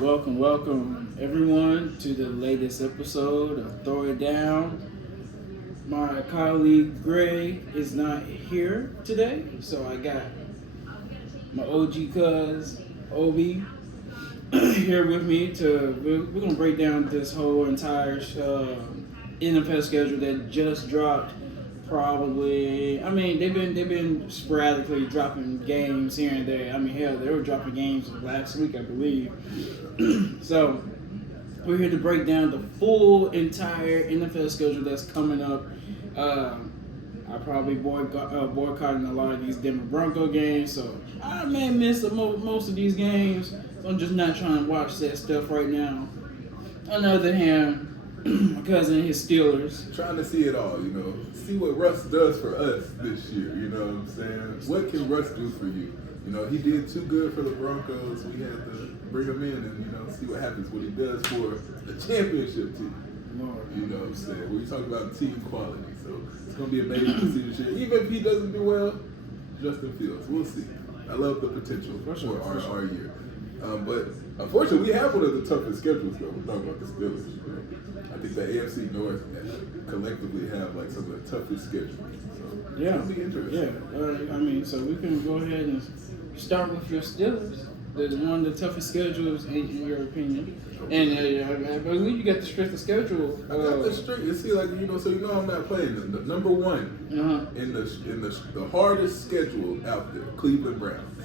Welcome everyone to the latest episode of Throw It Down. My colleague Gray is not here today, so I got my OG cuz Obi here with me we're gonna break down this whole entire NFL schedule that just dropped. Probably, I mean they've been sporadically dropping games here and there. I mean hell, they were dropping games last week, I believe. So we're here to break down the full entire NFL schedule that's coming up. I probably boycotting a lot of these Denver Bronco games, so I may miss most of these games. So I'm just not trying to watch that stuff right now. On the other hand, my cousin and his Steelers. Trying to see it all, see what Russ does for us this year, you know what I'm saying? What can Russ do for you? He did too good for the Broncos. We had to bring him in and, see what happens, what he does for the championship team. You know what I'm saying? We're talking about team quality, so it's going to be amazing to see this year. Even if he doesn't do well, Justin Fields, we'll see. I love the potential for our year. But unfortunately, we have one of the toughest schedules, though. We're talking about the Steelers. I think the AFC North collectively have like some of the toughest schedules. So yeah, it'll be interesting. Yeah, so we can go ahead and start with your Steelers. There's one of the toughest schedules in your opinion, and I believe you got the strength of schedule. I got the strength. You see, so I'm not playing the number one in the hardest schedule out there, Cleveland Browns.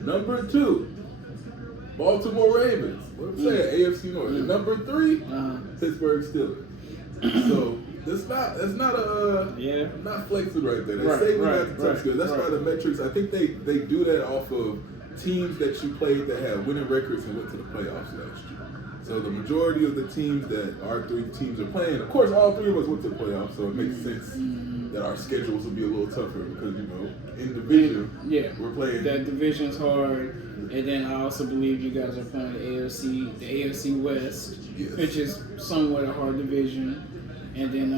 Number 2. Baltimore Ravens. What I'm saying, AFC North. And number 3, Pittsburgh Steelers. So that's not flexing right there. They say we got the tough schedule. That's why the metrics. I think they do that off of teams that you played that had winning records and went to the playoffs last year. So the majority of the teams that our 3 teams are playing, of course, all 3 of us went to the playoffs, so it makes sense that our schedules will be a little tougher because in division, we're playing. That division's hard. And then I also believe you guys are playing the AFC West, which is somewhat a hard division. And then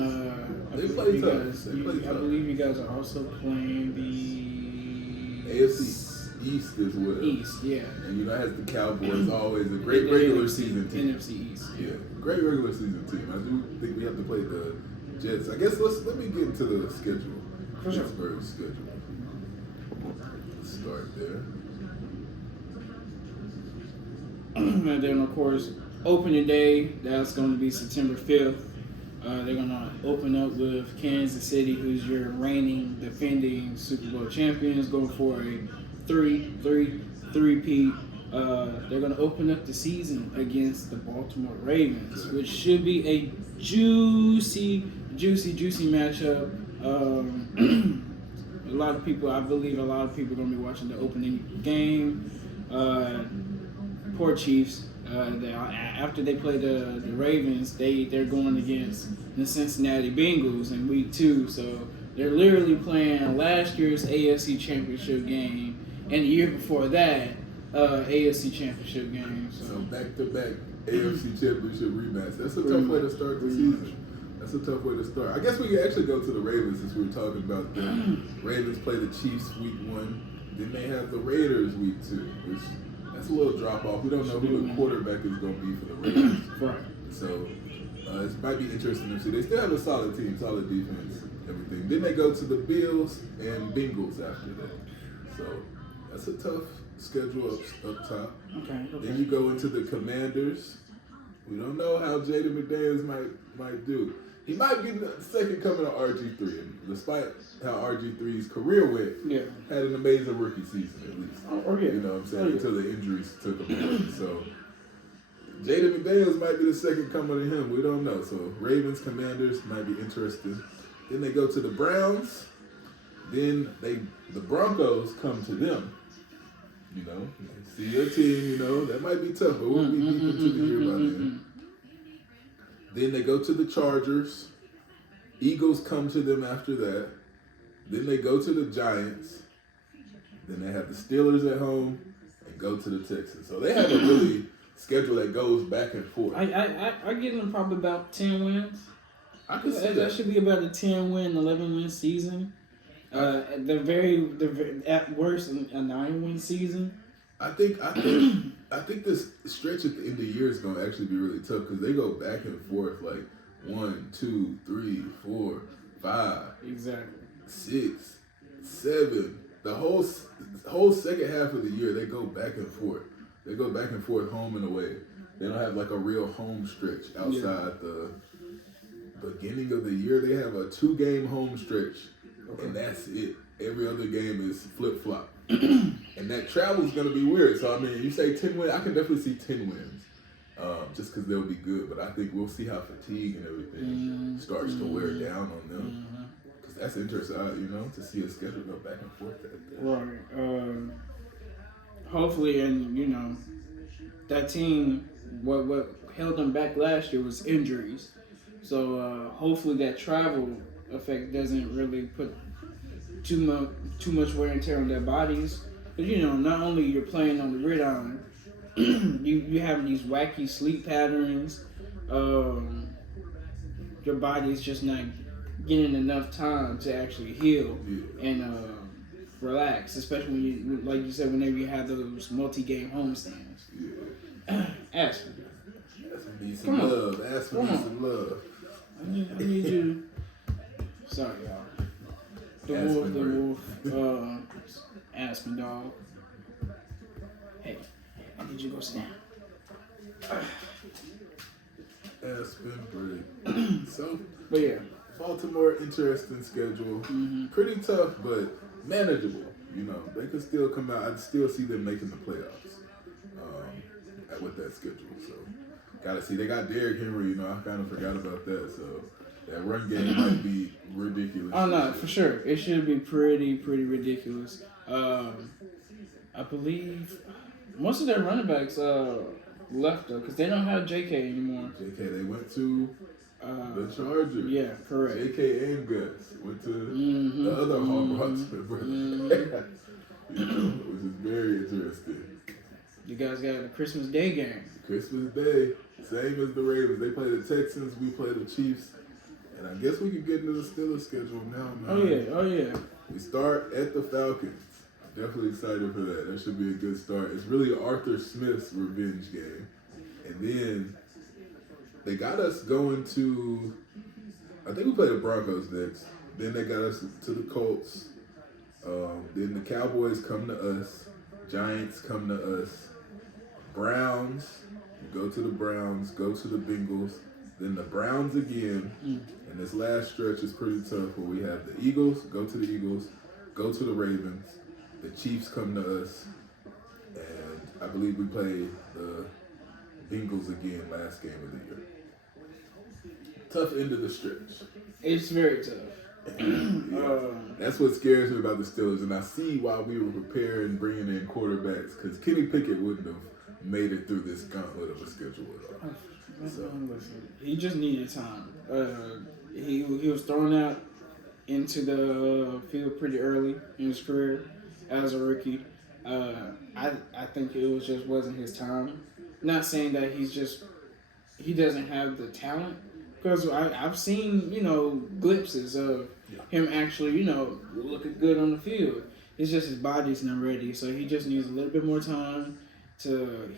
I believe you guys are also playing the AFC East as well. East, yeah. And has the Cowboys always a great regular season team. NFC East. Yeah, great regular season team. I do think we have to play the Jets. I guess let me get into the schedule. For sure. Pittsburgh schedule. Let's start there. And then, of course, opening day, that's going to be September 5th. They're going to open up with Kansas City, who's your reigning, defending Super Bowl champions, going for a 3-3-3-peat. They're going to open up the season against the Baltimore Ravens, which should be a juicy matchup. I believe a lot of people are going to be watching the opening game. Poor Chiefs. After they play the Ravens, they're going against the Cincinnati Bengals in week 2. So they're literally playing last year's AFC Championship game and the year before that AFC Championship game. So back-to-back AFC Championship rematch. That's a tough way to start the season. That's a tough way to start. I guess we can actually go to the Ravens since we were talking about them. Ravens play the Chiefs week 1. Then they have the Raiders week 2, which that's a little drop off. We don't know who the quarterback is going to be for the Raiders. Right. So it might be interesting to see. They still have a solid team, solid defense, everything. Then they go to the Bills and Bengals after that. So that's a tough schedule up top. Okay. Then you go into the Commanders. We don't know how Jaden McDaniels might do. He might be the second coming of RG3. And despite how RG3's career went, had an amazing rookie season at least. You know what I'm saying? Until the injuries took him out. So Jaden McDaniels might be the second coming of him. We don't know. So Ravens, Commanders might be interesting. Then they go to the Browns. Then the Broncos come to them. See your team, that might be tough, but we'll be deep into the year by then. Then they go to the Chargers. Eagles come to them after that. Then they go to the Giants. Then they have the Steelers at home and go to the Texans. So they have a really schedule that goes back and forth. I give them probably about 10 wins. I could see that should be about a 10-win, 11-win season. At worst, a 9-win season. I think this stretch at the end of the year is gonna actually be really tough because they go back and forth like 1, 2, 3, 4, 5, Exactly. 6, 7. The whole second half of the year they go back and forth. They go back and forth home and away. They don't have like a real home stretch outside the beginning of the year. They have a 2-game home stretch, and that's it. Every other game is flip flop. And that travel is going to be weird. So, I mean, you say 10 wins, I can definitely see 10 wins just because they'll be good. But I think we'll see how fatigue and everything starts to wear down on them. Because that's interesting, to see a schedule go back and forth. Right. Hopefully, and, that team, what held them back last year was injuries. So, hopefully that travel effect doesn't really put too much wear and tear on their bodies. Because not only you're playing on the gridiron, you have these wacky sleep patterns. Your body's just not getting enough time to actually heal and relax. Especially when you, like you said, whenever you have those multi-game homestands. Yeah. Ask me. Ask me some love. Ask me some love. I need you. Sorry, y'all. The wolf. Ask me, dog. Hey, I need you to go sit down. Aspen break. So, But yeah, Baltimore, interesting schedule. Pretty tough, but manageable. They could still come out. I'd still see them making the playoffs with that schedule. So, gotta see. They got Derrick Henry. I kind of forgot about that. So, that run game might be ridiculous. oh no, for sure. It should be pretty ridiculous. I believe most of their running backs left though, because they don't have JK anymore. JK, they went to the Chargers. Yeah, correct. JK and Gus went to the other Hall brother. Which is very interesting. You guys got a Christmas Day game. Christmas Day, same as the Ravens. They play the Texans, we play the Chiefs. And I guess we can get into the Steelers schedule now, man. Oh yeah. We start at the Falcons. I'm definitely excited for that. That should be a good start. It's really Arthur Smith's revenge game. And then they got us going to, I think we play the Broncos next. Then they got us to the Colts. Then the Cowboys come to us. Giants come to us. Browns, we go to the Browns, go to the Bengals. Then the Browns again, and this last stretch is pretty tough where we have the Eagles, go to the Eagles, go to the Ravens, the Chiefs come to us, and I believe we play the Bengals again last game of the year. Tough end of the stretch. It's very tough. That's what scares me about the Steelers, and I see why we were preparing bringing in quarterbacks, because Kenny Pickett wouldn't have made it through this gauntlet of a schedule at all. So. Listen, he just needed time. He was thrown out into the field pretty early in his career as a rookie. I think it just wasn't his time. Not saying that he doesn't have the talent, because I've seen glimpses of him actually looking good on the field. It's just his body's not ready, so he just needs a little bit more time to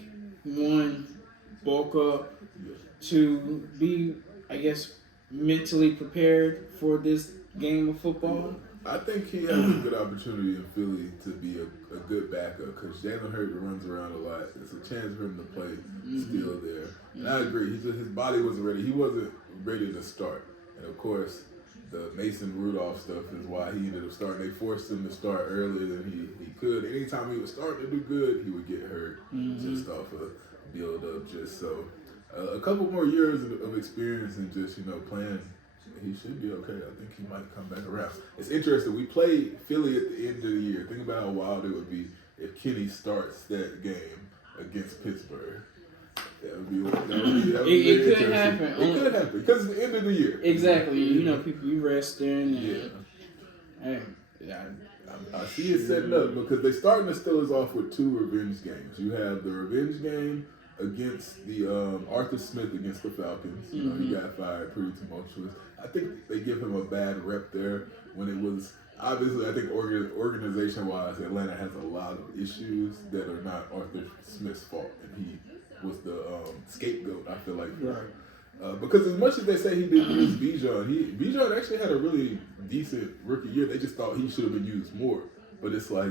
bulk up, to be, I guess, mentally prepared for this game of football. I think he has a good opportunity in Philly to be a good backup, because Jalen Hurts runs around a lot. It's a chance for him to play still there. And I agree. His body wasn't ready. He wasn't ready to start. And of course, the Mason Rudolph stuff is why he ended up starting. They forced him to start earlier than he could. Anytime he was starting to do good, he would get hurt just off of build up. Just so a couple more years of experience and just playing. He should be okay. I think he might come back around. It's interesting. We play Philly at the end of the year. Think about how wild it would be if Kenny starts that game against Pittsburgh. That would be It could happen. It could happen because it's the end of the year. Exactly. People you resting. And, I see it setting up because they starting the Steelers off with 2 revenge games. You have the revenge game against the Arthur Smith against the Falcons. He got fired, pretty tumultuous. I think they give him a bad rep there when it was. obviously, I think organization-wise, Atlanta has a lot of issues that are not Arthur Smith's fault, and he was the scapegoat. I feel like, because as much as they say he didn't use Bijan actually had a really decent rookie year. They just thought he should have been used more. But it's like,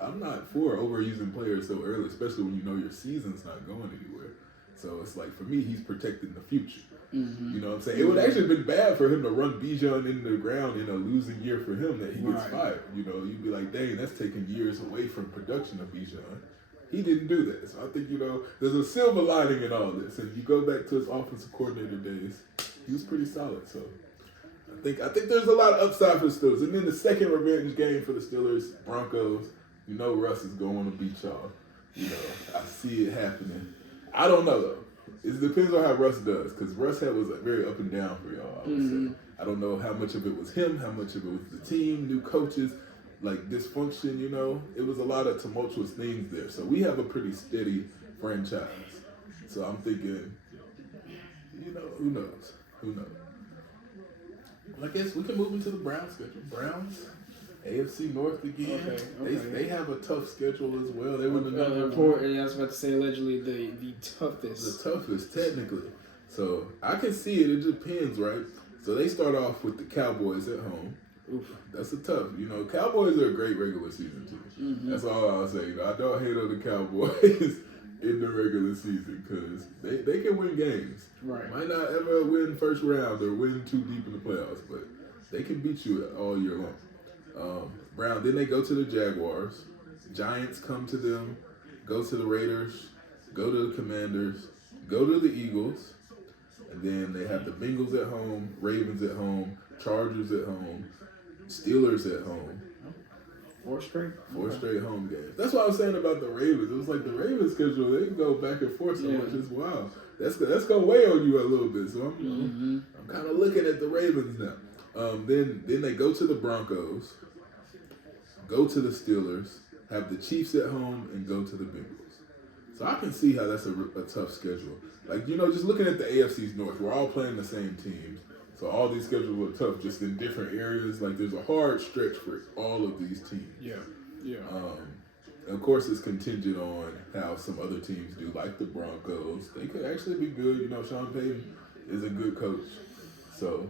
I'm not for overusing players so early, especially when you know your season's not going anywhere. So it's like, for me, he's protecting the future. Mm-hmm. You know what I'm saying? It would actually have been bad for him to run Bijan into the ground in a losing year for him that he gets fired. You'd be like, dang, that's taking years away from production of Bijan. He didn't do that. So I think, there's a silver lining in all this. And you go back to his offensive coordinator days, he was pretty solid. So I think there's a lot of upside for the Steelers. And then the second revenge game for the Steelers, Broncos, Russ is going to beat y'all. I see it happening. I don't know, though. It depends on how Russ does, because Russ was very up and down for y'all, I would say. I don't know how much of it was him, how much of it was the team, new coaches, like dysfunction, It was a lot of tumultuous things there. So we have a pretty steady franchise. So I'm thinking, who knows? Who knows? Well, I guess we can move into the Browns schedule. Browns, AFC North again. Okay. They have a tough schedule as well. They were the report, and I was about to say allegedly the toughest. The toughest, technically. So I can see it. It depends, right? So they start off with the Cowboys at home. Oof. That's a tough. Cowboys are a great regular season team. Mm-hmm. That's all I'll say. I don't hate on the Cowboys in the regular season because they can win games. Right. Might not ever win first round or win too deep in the playoffs, but they can beat you all year long. Brown. Then they go to the Jaguars. Giants come to them. Go to the Raiders. Go to the Commanders. Go to the Eagles. And then they have the Bengals at home. Ravens at home. Chargers at home. Steelers at home. Four straight home games. That's what I was saying about the Ravens. It was like the Ravens schedule, they can go back and forth so much. It's wild. That's going to weigh on you a little bit. So I'm kind of looking at the Ravens now. Then they go to the Broncos, go to the Steelers, have the Chiefs at home, and go to the Bengals. So I can see how that's a tough schedule. Like, just looking at the AFC's North, we're all playing the same teams. So all these schedules were tough, just in different areas. Like, there's a hard stretch for all of these teams. Yeah. Of course, it's contingent on how some other teams do, like the Broncos. They could actually be good. Sean Payton is a good coach. So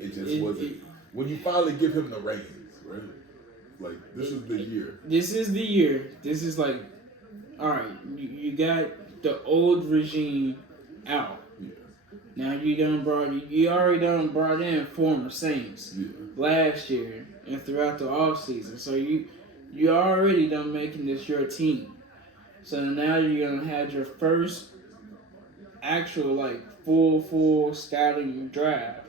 it just wasn't. When you finally give him the reins, right? Like, this is the year. This is the year. This is like, all right, you got the old regime out. Yeah. Now you already done brought in former Saints last year and throughout the offseason. So you already done making this your team. So now you're gonna have your first actual full scouting draft.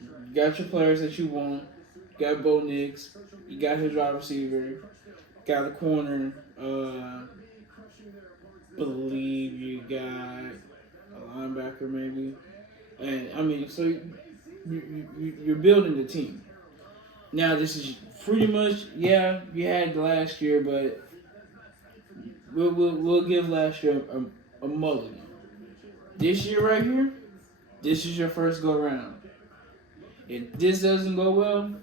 You got your players that you want. You got Bo Nix. You got his wide receiver. Got a corner. Believe you got a linebacker maybe, and so you're building the team. Now this is pretty much you had last year, but we'll give last year a mulligan. This year right here, this is your first go round. If this doesn't go well,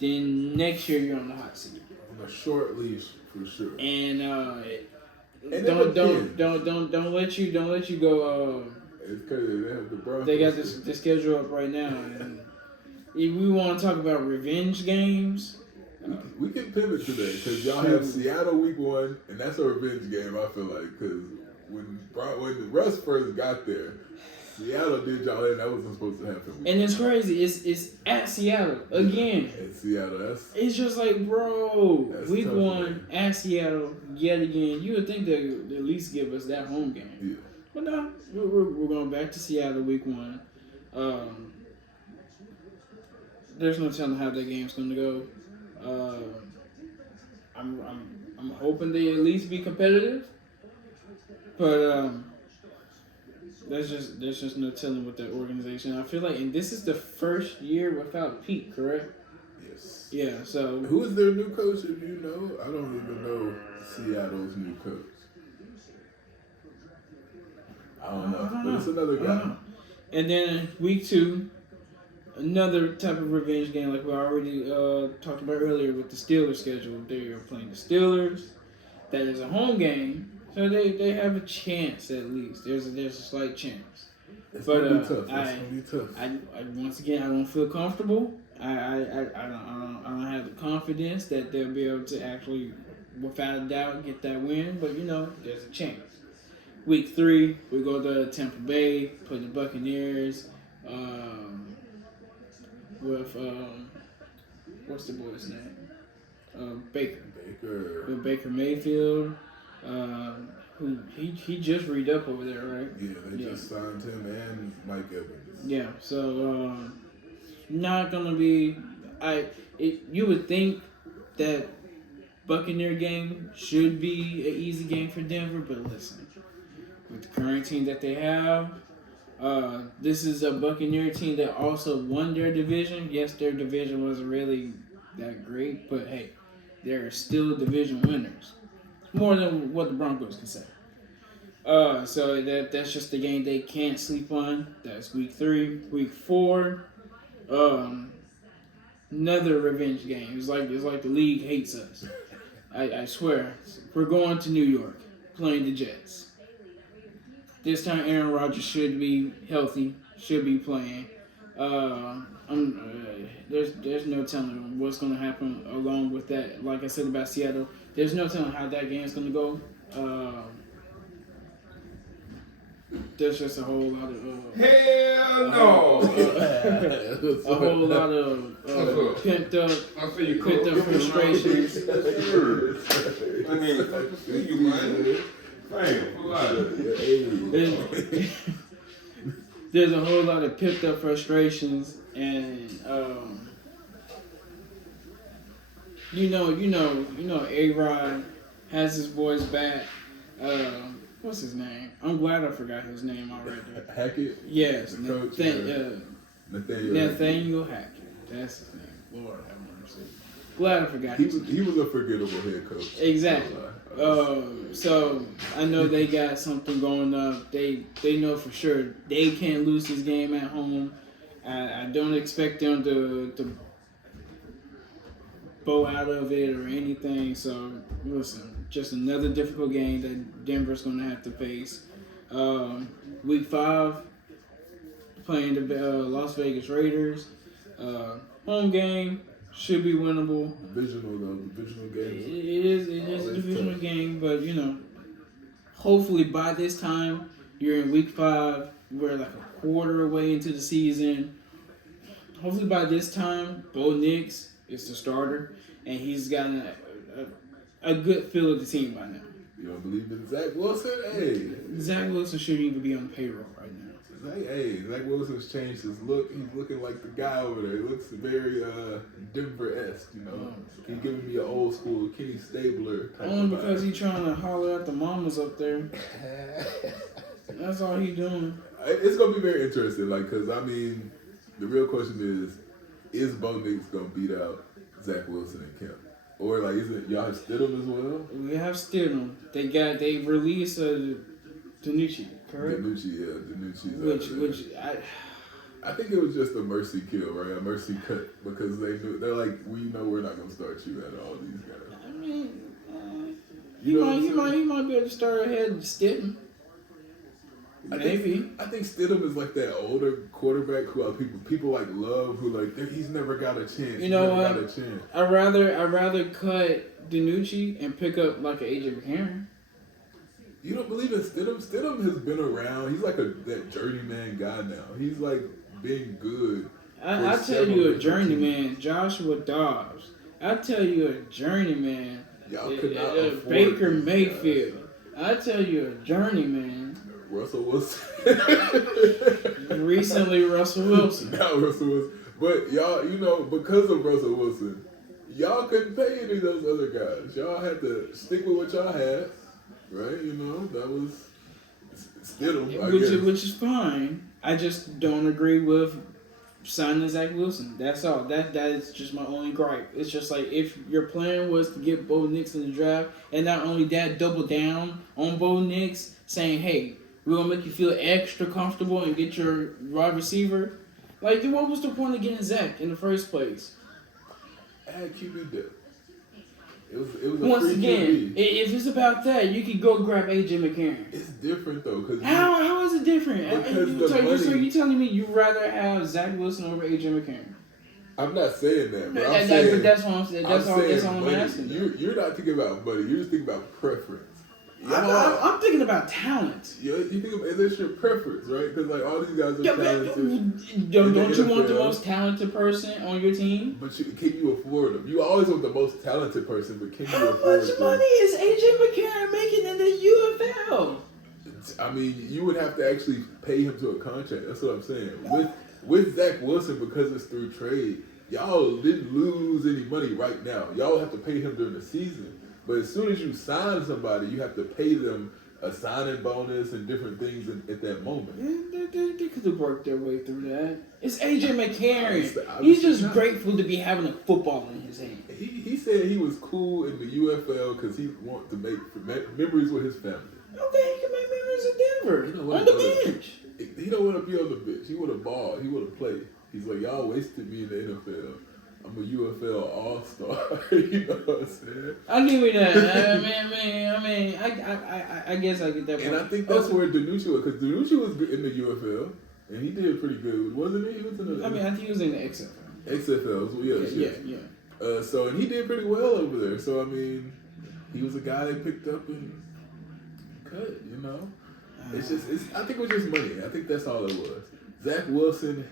then next year you're on the hot seat. On a short leash for sure. And don't let you go. It's crazy. They have the Broncos. They got the schedule up right now, and if we want to talk about revenge games, we can pivot today because y'all have Seattle week 1, and that's a revenge game. I feel like because when Russ first got there, Seattle did y'all in. That wasn't supposed to happen. And it's crazy. It's at Seattle again. At Seattle, it's just like, bro, week 1 man. at Seattle yet again. You would think they would at least give us that home game. Yeah. But no, we're going back to Seattle week 1. There's no telling how that game's going to go. I'm hoping they at least be competitive, but there's just no telling with that organization. I feel like, and this is the first year without Pete, correct? Yes. Yeah. So who is their new coach? If you know, I don't even know Seattle's new coach. I don't know, but it's another guy. And then week 2, another type of revenge game, like we already talked about earlier with the Steelers schedule. They are playing the Steelers. That is a home game, so they have a chance at least. There's a slight chance. It's But gonna be tough. It's gonna be tough. I once again I don't feel comfortable. I don't have the confidence that they'll be able to actually, without a doubt, get that win. But there's a chance. Week 3, we go to Tampa Bay, play the Buccaneers. With what's the boy's name? Baker. With Baker Mayfield. Who he just read up over there, right? Yeah, they just signed him and Mike Evans. Yeah, so not gonna be. You would think that Buccaneer game should be an easy game for Denver, but listen, with the current team that they have, this is a Buccaneer team that also won their division. Yes, their division wasn't really that great, but hey, they're still division winners. More than what the Broncos can say. So that's just the game they can't sleep on. That's week 3. Week 4, another revenge game. It's like the league hates us. I swear. We're going to New York, playing the Jets. This time Aaron Rodgers should be healthy, should be playing. There's no telling what's going to happen along with that. Like I said about Seattle, there's no telling how that game's going to go. There's just a whole lot of hell no. A whole lot of pent up frustrations. I mean, you man. There's a whole lot of pent up frustrations, and A-Rod has his boys back. What's his name? I'm glad I forgot his name already. Hackett? Yes. Coach, Nathaniel Hackett. That's his name. Lord have mercy. Glad I forgot his name. He was a forgettable head coach. Exactly. So I know they got something going up. They know for sure they can't lose this game at home. I don't expect them to bow out of it or anything. So listen, just another difficult game that Denver's going to have to face. Week 5, playing the Las Vegas Raiders. Home game should be winnable. Divisional games. It is a divisional game, but hopefully by this time you're in week 5. We're like a quarter away into the season. Hopefully by this time, Bo Nix is the starter, and he's gotten a good feel of the team by now. You don't believe in Zach Wilson? Hey. Zach Wilson shouldn't even be on the payroll right now. Zach Wilson's changed his look. He's looking like the guy over there. He looks very Denver-esque, He's giving me an old school Kenny Stabler type Only because he's trying to holler at the mamas up there. That's all he's doing. It's going to be very interesting, because, the real question is Bo Nix going to beat out Zach Wilson and Kemp? Or, y'all have Stidham as well? We have Stidham. They released Danucci, correct? Danucci. Which I think it was just a mercy kill, right? A mercy cut, because they're like, we know we're not going to start you at all these guys. I mean, he might be able to start ahead of Stidham. Maybe. I think Stidham is like that older quarterback who people love, who he's never got a chance. You know what? I'd rather cut Danucci and pick up like an AJ McCarron. You don't believe in Stidham? Stidham has been around. He's like that journeyman guy now. He's like been good. I tell you a journeyman, Joshua Dobbs. I tell you a journeyman, Baker Mayfield. I tell you a journeyman. Russell Wilson. Recently, Russell Wilson. Not Russell Wilson. But y'all, because of Russell Wilson, y'all couldn't pay any of those other guys. Y'all had to stick with what y'all had, right? That was Stidham, which is fine. I just don't agree with signing Zach Wilson. That's all. That is just my only gripe. It's just like, if your plan was to get Bo Nix in the draft, and not only that, double down on Bo Nix, saying, hey, we're going to make you feel extra comfortable and get your wide receiver. Like, what was the point of getting Zach in the first place? Add QB depth. It was a Once free again, QB. if it's about that, you could go grab AJ McCarron. It's different though, because How is it different? Because So you telling me you'd rather have Zach Wilson over AJ McCarron? I'm not saying that, but But that's what I'm saying. That's all I'm money. asking. You're not thinking about money. You're just thinking about preference. I'm thinking about talent. You think of it's your preference, right? Because like all these guys are talented. Don't you want the most talented person on your team? But can you afford them? You always want the most talented person, but can you How afford much them? money is AJ McCarron making in the UFL? I mean, you would have to actually pay him to a contract. That's what I'm saying. With Zach Wilson, because it's through trade, y'all didn't lose any money right now. Y'all have to pay him during the season. But as soon as you sign somebody, you have to pay them a signing bonus and different things at that moment. Yeah, they could have worked their way through that. It's AJ McCarron. Obviously He's just not. grateful to be having a football in his hand. He said he was cool in the UFL because he wanted to make memories with his family. Okay, he can make memories in Denver. He don't On wanna the go to- bench. He don't want to be on the bench. He would have balled. He would have played. He's like, y'all wasted me in the NFL. I'm a UFL all-star. You know what I'm saying? I'll give you that. I guess I get that point. And I think that's where Danucci was, because Danucci was good in the UFL, and he did pretty good, wasn't he? He was in the I think he was in the XFL. XFL. So Yeah. So, and he did pretty well over there. So, I mean, he was a guy they picked up and cut, you know? I think it was just money. I think that's all it was. Zach Wilson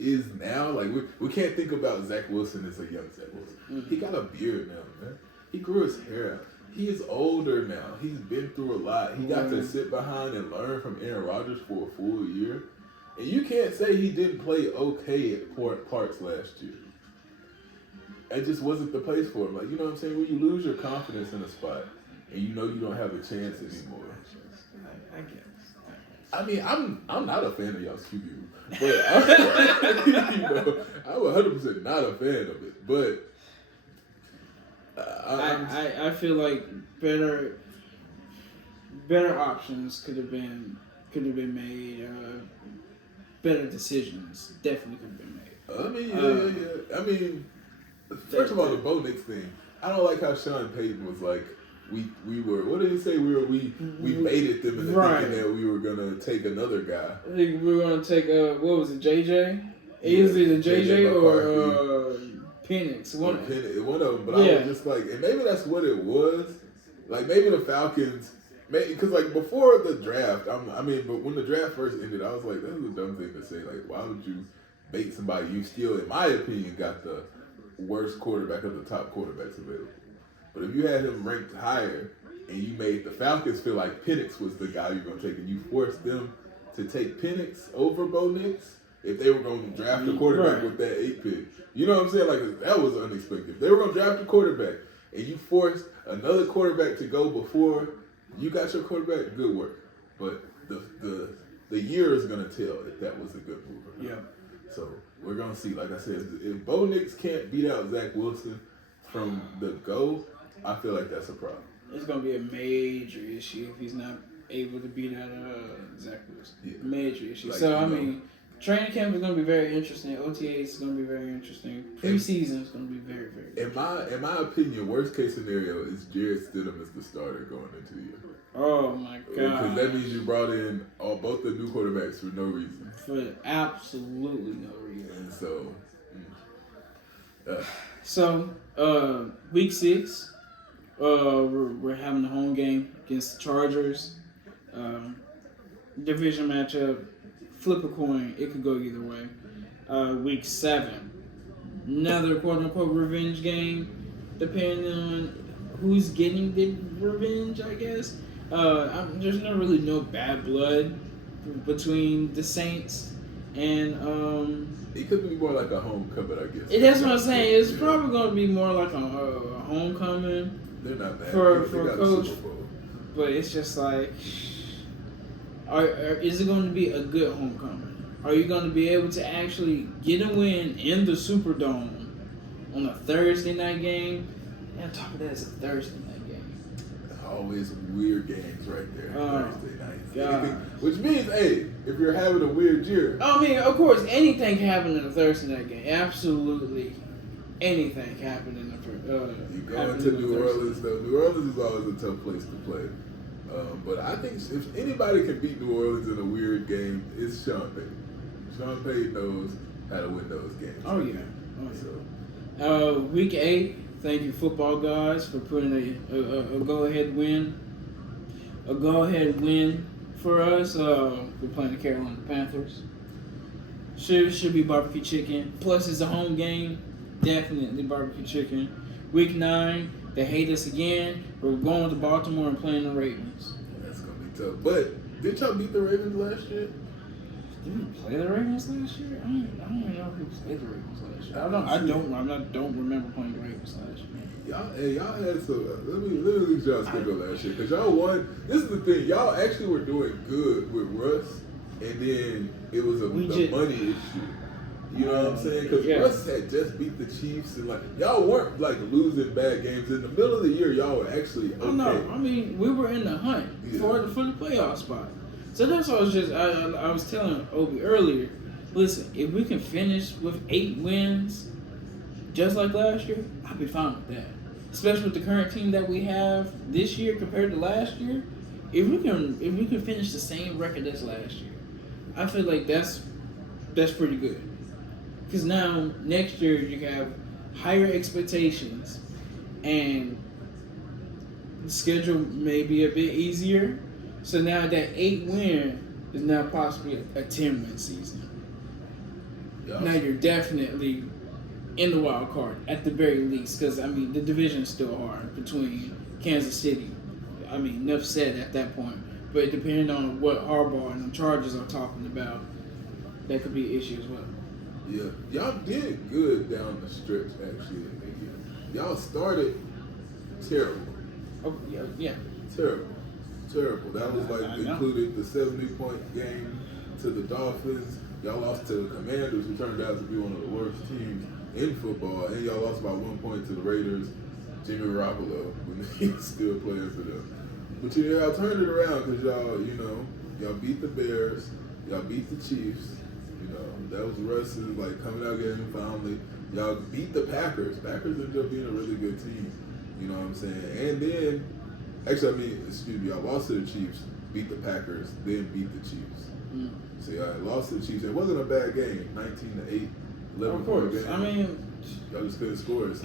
is now, like, we can't think about Zach Wilson as a young Zach Wilson. Mm-hmm. He got a beard now, man. He grew his hair out. He is older now. He's been through a lot. He got to sit behind and learn from Aaron Rodgers for a full year. And you can't say he didn't play okay at parts last year. It just wasn't the place for him. Like, you know what I'm saying? When you lose your confidence in a spot and you know you don't have a chance anymore. I guess. I mean, I'm not a fan of y'all's QB, but I'm 100% not a fan of it. But I feel like better options could have been made. Better decisions definitely could have been made. I mean, yeah. I mean, first of all, the Bo Nix thing. I don't like how Sean Payton was like, we were. What did he say? We baited them into thinking that we were gonna take another guy. I think we were gonna take what was it, JJ? It was either JJ or Penix. One of them. But I was just like, and maybe that's what it was. Like maybe the Falcons, because like before the draft, but when the draft first ended, I was like, that was a dumb thing to say. Like, why would you bait somebody? You still, in my opinion, got the worst quarterback of the top quarterbacks available. But if you had him ranked higher and you made the Falcons feel like Penix was the guy you're going to take and you forced them to take Penix over Bo Nix if they were going to draft a quarterback with that 8 pick. You know what I'm saying? Like, that was unexpected. If they were going to draft a quarterback and you forced another quarterback to go before you got your quarterback, good work. But the year is going to tell if that was a good move or not. Yeah. So we're going to see. Like I said, if Bo Nix can't beat out Zach Wilson from the go, I feel like that's a problem. It's going to be a major issue if he's not able to beat out Zach Wilson. Yeah. Major issue. Like, so, training camp is going to be very interesting. OTA is going to be very interesting. Preseason is going to be very, very interesting. In my opinion, worst case scenario is Jarrett Stidham is the starter going into the year. Oh, my God. Because that means you brought in both the new quarterbacks for no reason. For absolutely no reason. And so... So, week 6, we're having the home game against the Chargers. Division matchup, flip a coin, it could go either way. Week 7, another quote-unquote revenge game, depending on who's getting the revenge, I guess. There's no bad blood between the Saints and... It could be more like a homecoming, I guess. That's what I'm saying. It's probably going to be more like a homecoming. They're not bad. For Coach. But it's just like, is it going to be a good homecoming? Are you going to be able to actually get a win in the Superdome on a Thursday night game? And on top of that, it's a Thursday night game. always weird games right there. Thursday nights. God. Which means, hey, if you're having a weird year. I mean, of course, anything can happen in a Thursday night game. Absolutely anything can happen in a You go into New Orleans, though. New Orleans is always a tough place to play. But I think if anybody can beat New Orleans in a weird game, it's Sean Payton. Sean Payton knows how to win those games. Oh, yeah. So. Week 8, thank you, football guys, for putting a go-ahead win. A go-ahead win for us. We're playing the Carolina Panthers. Should be barbecue chicken. Plus, it's a home game. Definitely barbecue chicken. Week 9, they hate us again. We're going to Baltimore and playing the Ravens. That's going to be tough. But did y'all beat the Ravens last year? Did we play the Ravens last year? I don't even know who played the Ravens last year. I don't remember playing the Ravens last year. Y'all had some. Let me lose y'all's schedule last year because y'all won. This is the thing. Y'all actually were doing good with Russ, and then it was a money issue. You know what I'm saying? Because Russ had just beat the Chiefs, and like y'all weren't like losing bad games in the middle of the year. Y'all were actually okay. Oh no, I mean we were in the hunt for the playoff spot. So that's what I was telling Obi earlier. Listen, if we can finish with 8 wins, just like last year, I'll be fine with that. Especially with the current team that we have this year compared to last year. If we can finish the same record as last year, I feel like that's pretty good. Because now next year you have higher expectations, and the schedule may be a bit easier. So now that 8 win is now possibly a 10-win season. Yeah. Now you're definitely in the wild card at the very least, because I mean the division is still hard between Kansas City. I mean, enough said at that point. But depending on what Harbaugh and the Chargers are talking about, that could be an issue as well. Yeah, y'all did good down the stretch actually. Y'all started terrible. Oh yeah. Terrible. That was included the 70-point game to the Dolphins. Y'all lost to the Commanders, who turned out to be one of the worst teams in football, and y'all lost by 1 point to the Raiders. Jimmy Garoppolo, when he's still playing for them. But y'all turned it around because y'all beat the Bears, y'all beat the Chiefs. That was Russ's coming out getting finally. Y'all beat the Packers. Packers ended up being a really good team. You know what I'm saying? And then, y'all lost to the Chiefs, beat the Packers, then beat the Chiefs. Mm. So y'all lost to the Chiefs. It wasn't a bad game. 19-8, 11-point game. I mean, y'all just couldn't score it.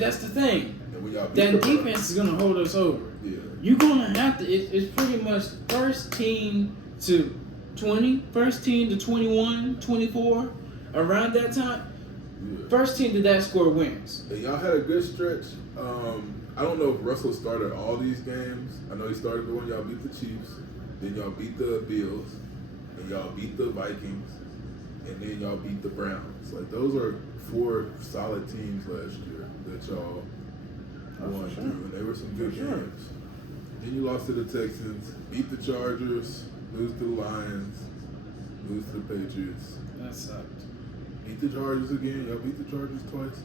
That's the thing. And when y'all beat that defense is gonna hold us over. Yeah. You're gonna have to. It's pretty much first team to 20, first team to 21, 24, around that time. Yeah. First team to that score wins. And y'all had a good stretch. I don't know if Russell started all these games. I know he started the one y'all beat the Chiefs, then y'all beat the Bills, and y'all beat the Vikings, and then y'all beat the Browns. Those are 4 solid teams last year that y'all won through, and they were some good games. Then you lost to the Texans, beat the Chargers, lose to the Lions, lose to the Patriots. That sucked. Beat the Chargers again. Y'all beat the Chargers twice.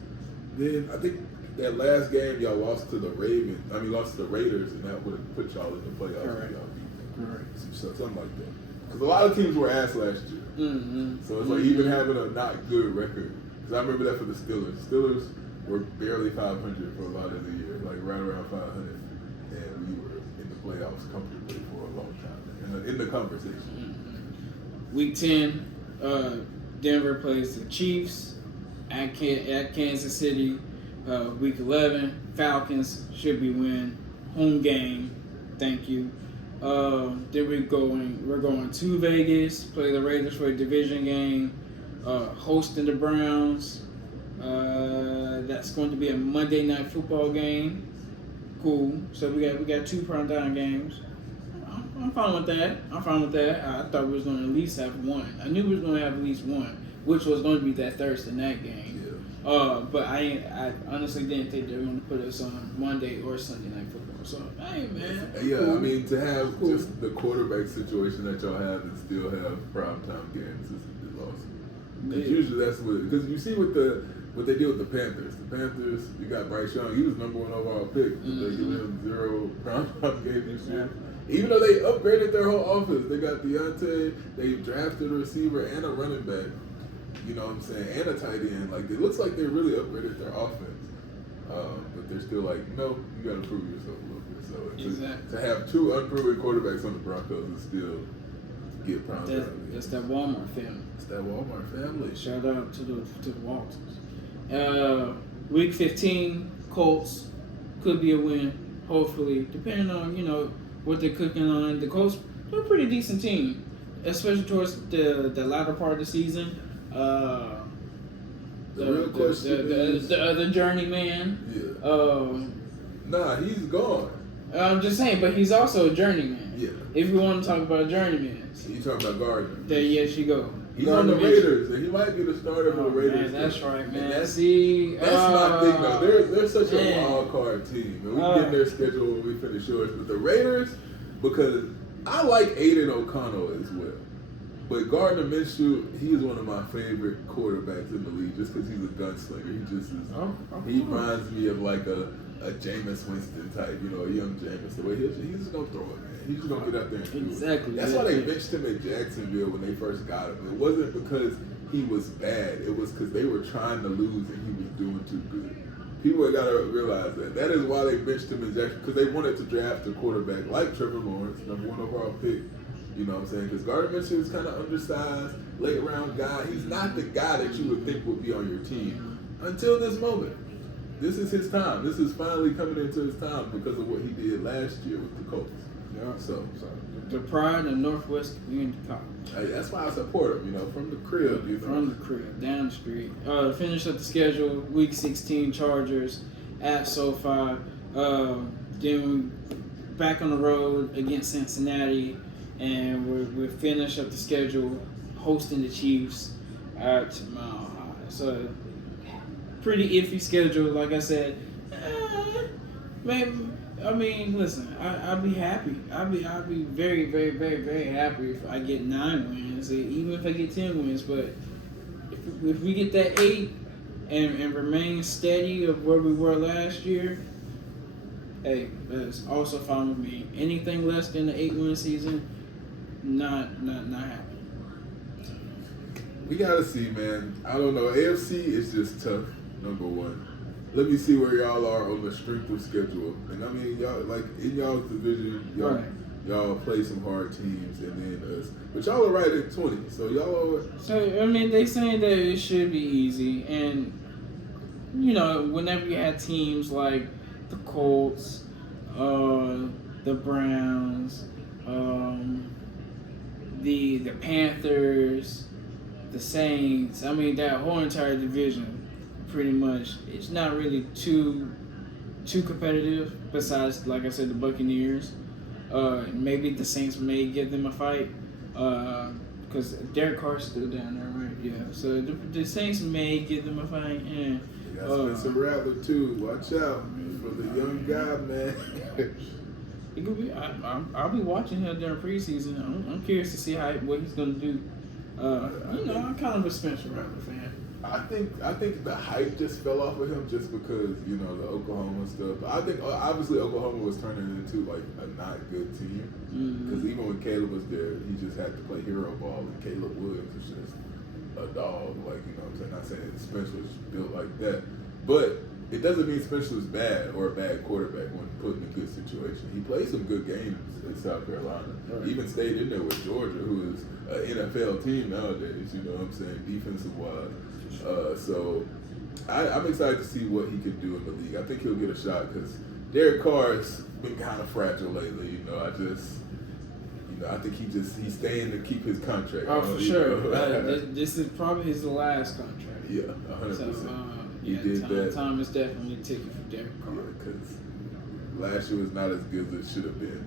Then I think that last game y'all lost to the lost to the Raiders, and that would have put y'all in the playoffs. Correct. Y'all beat them. Correct. Something like that. Because a lot of teams were ass last year. Mm-hmm. So it's even having a not good record. Because I remember that for the Steelers. Steelers were barely 500 for a lot of the year, right around 500. And we were in the playoffs comfortably for a long time. In the conversation. Mm-hmm. Week 10, Denver plays the Chiefs at Kansas City. Week 11, Falcons should be win. Home game. Thank you. Then we're going to Vegas, play the Raiders for a division game, hosting the Browns. That's going to be a Monday night football game. Cool. So we got 2 primetime games. I'm fine with that. I thought we was going to at least have 1. I knew we was going to have at least 1, which was going to be that Thursday night game. But I honestly didn't think they were going to put us on Monday or Sunday night football. So, hey, man. Yeah, cool. I mean, to have just the quarterback situation that y'all have and still have primetime games is awesome. Yeah. Usually that's what, because you see with the what they did with the Panthers. The Panthers, you got Bryce Young. He was number 1 overall pick. But they give him 0 round game this year. Even though they upgraded their whole offense, they got Deontay, they drafted a receiver and a running back. You know what I'm saying? And a tight end. Like, it looks like they really upgraded their offense. But they're still like, no, you got to prove yourself a little bit. So Exactly. to have 2 unproven quarterbacks on the Broncos and still get pounds out of it. That's that Walmart family. It's that Walmart family. Shout out to the Waltons. Week 15, Colts could be a win, hopefully, depending on, you know, what they're cooking on. The Colts are a pretty decent team, especially towards the latter part of the season. The real question is... the other journeyman. Yeah. Nah, he's gone. I'm just saying, but he's also a journeyman. Yeah. If you want to talk about journeyman. You talking about Gardner. There, yes, you go. He's on the Raiders, and he might be the starter for the Raiders. Man, that's right, man. That's my my thing, though. They're such a wild card team, and we get their schedule when we finish yours. But the Raiders, because I like Aiden O'Connell as well, but Gardner Minshew, he is one of my favorite quarterbacks in the league, just because he's a gunslinger. He just is. He reminds me of like a Jameis Winston type, you know, a young Jameis. The way he's just gonna throw it, man. He's just gonna get out there and do it. Exactly. That's why they benched him at Jacksonville when they first got him. It wasn't because he was bad. It was because they were trying to lose and he was doing too good. People got to realize that. That is why they benched him in Jacksonville, because they wanted to draft a quarterback like Trevor Lawrence, number 1 overall pick. You know what I'm saying? Because Gardner Minshew is kind of undersized, late round guy. He's not the guy that you would think would be on your team until this moment. This is his time. This is finally coming into his time because of what he did last year with the Colts. Yeah. So the pride of Northwest Community College. hey, that's why I support him. You know, from the crib. You know, From the crib, down the street. Finish up the schedule. Week 16, Chargers at SoFi. Then back on the road against Cincinnati, and we're finish up the schedule hosting the Chiefs at Mile High. So pretty iffy schedule, like I said. Maybe. I mean, listen. I'll be happy. I'll be very, very, very, very happy if I get 9 wins, even if I get 10 wins. But if we get that 8 and remain steady of where we were last year, hey, that's also fine with me. Anything less than the 8-win season, not happening. we gotta see, man. I don't know. AFC is just tough. Number 1. Let me see where y'all are on the strength of schedule. And I mean, y'all, like, in y'all's division, y'all play some hard teams, and then us. But y'all are right at 20, so y'all are... So, I mean, they saying that it should be easy. And, you know, whenever you had teams like the Colts, the Browns, the Panthers, the Saints, I mean, that whole entire division, pretty much, it's not really too competitive. Besides, like I said, the Buccaneers. Maybe the Saints may give them a fight, because Derek Carr's still down there, right? Yeah. So the Saints may give them a fight. And You got Spencer Rattler, too. Watch out for the young guy, man. it could be. I'll be watching him during preseason. I'm curious to see what he's gonna do. I'm kind of a Spencer Rattler fan. I think the hype just fell off of him just because, you know, the Oklahoma stuff. I think obviously Oklahoma was turning into like a not good team, because even when Caleb was there, he just had to play hero ball, and Caleb Williams was just a dog. Like, you know what I'm saying? Not saying that Spencer was built like that, but it doesn't mean Spencer was bad or a bad quarterback when put in a good situation. He played some good games at South Carolina. Right. He even stayed in there with Georgia, who is an NFL team nowadays, you know what I'm saying, defensive wise. So I'm excited to see what he can do in the league. I think he'll get a shot because Derek Carr's been kind of fragile lately. You know, I think he's staying to keep his contract. Oh, for sure. This is probably his last contract. Yeah, 100%. So, time is definitely ticking for Derek Carr. Because last year was not as good as it should have been.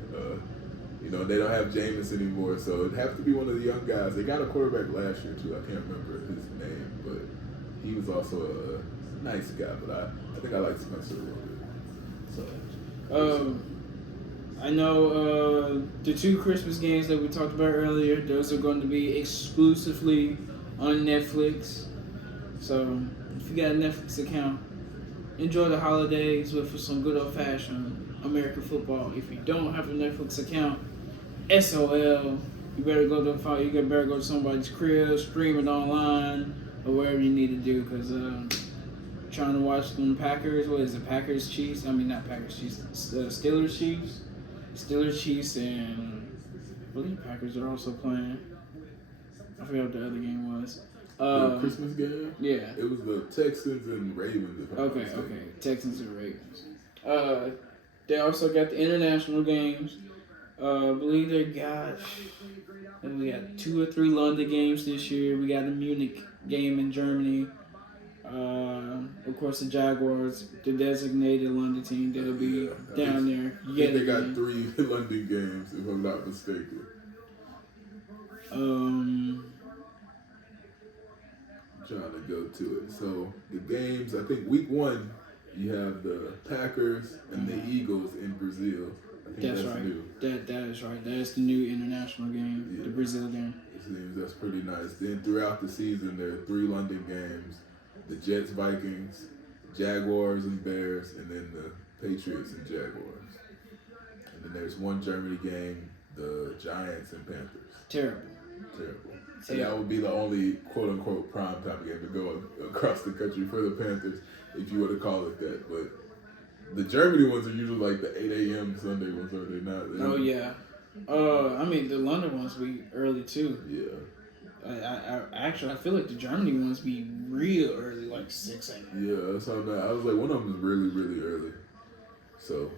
You know, they don't have Jameis anymore, so it'd have to be one of the young guys. They got a quarterback last year, too. I can't remember his name, but he was also a nice guy. But I think I like Spencer a little bit. So, I know the 2 Christmas games that we talked about earlier, those are going to be exclusively on Netflix. So if you got a Netflix account, enjoy the holidays with some good old fashioned American football. If you don't have a Netflix account, SOL. You better go to better go to somebody's crib, stream it online, or wherever you need to do. Cause trying to watch them Packers. What is it? Packers Chiefs. I mean not Packers Chiefs. Steelers Chiefs. Steelers Chiefs and I believe Packers are also playing. I forgot what the other game was. The Christmas game? Yeah. It was the Texans and Ravens. Okay. Texans and Ravens. They also got the international games. I believe we got 2 or 3 London games this year. We got the Munich game in Germany. Of course, the Jaguars, the designated London team, they'll be down there. I think they got 3 London games, if I'm not mistaken. Trying to go to it. So the games, I think week 1, you have the Packers and the Eagles in Brazil. I think that's right. new. That is right. That's the new international game, the Brazil game. It seems that's pretty nice. Then throughout the season, there are 3 London games: the Jets, Vikings, Jaguars and Bears, and then the Patriots and Jaguars. And then there's 1 Germany game: the Giants and Panthers. Terrible. And that would be the only quote-unquote primetime game to go across the country for the Panthers, if you were to call it that. But the Germany ones are usually like the 8 a.m. Sunday ones, are they not? Oh, yeah. I mean, the London ones be early, too. Yeah. I feel like the Germany ones be real early, like 6 a.m. Yeah, that's how I was like, one of them is really, really early. So,